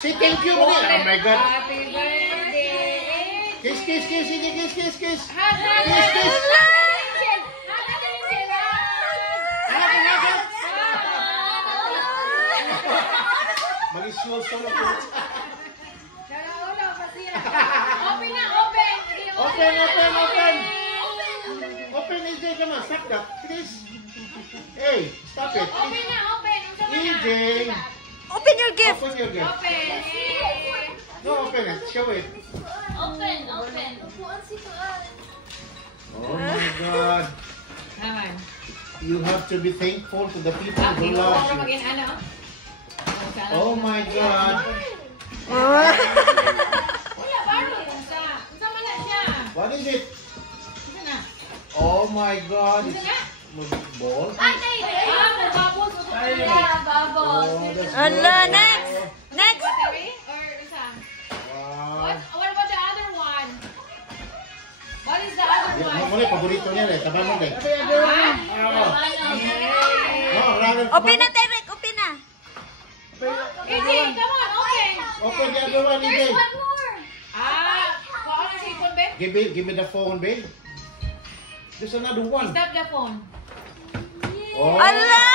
Say thank you. Oh my God. Happy birthday. Kiss, kiss, kiss. Sige, kiss, kiss, kiss. Happy Kiss, kiss. Mag-isyo-solo po. Open na, open. Open, open, open. Open, EJ, come on. Stop that. Please. Hey, stop it. Open na, open. EJ. Open your gift. Open your gift. Open. No, open it. Show it. Open, open. Oh my God. Naman. You have to be thankful to the people who Kinuha love ko you. maging ano. Oh my God. Wala, baro. Unsa man na siya. What is it? Unsa na? Oh my God. Unsa na? Ball? Bubbles. Oh, that's Ala, good. next. Next. Battery? Or isa? Wow. What about the other one? What is the other one? Muli, paborito niya eh. Taba mo din. Open na, Derek. Open na. Easy, come on, open. Open the other one, EJ. There's one more. Kuha na si phone, babe. Give me the phone, babe. There's another one. Stop the phone. Oh. Ala!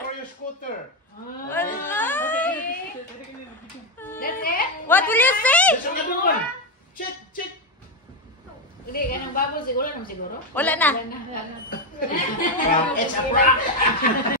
For your scooter. Ala! That's it? What will you say? There's another one. Check, check. Hindi, ganang bubble siguro naman siguro. Wala na. Wala na. It's a prank.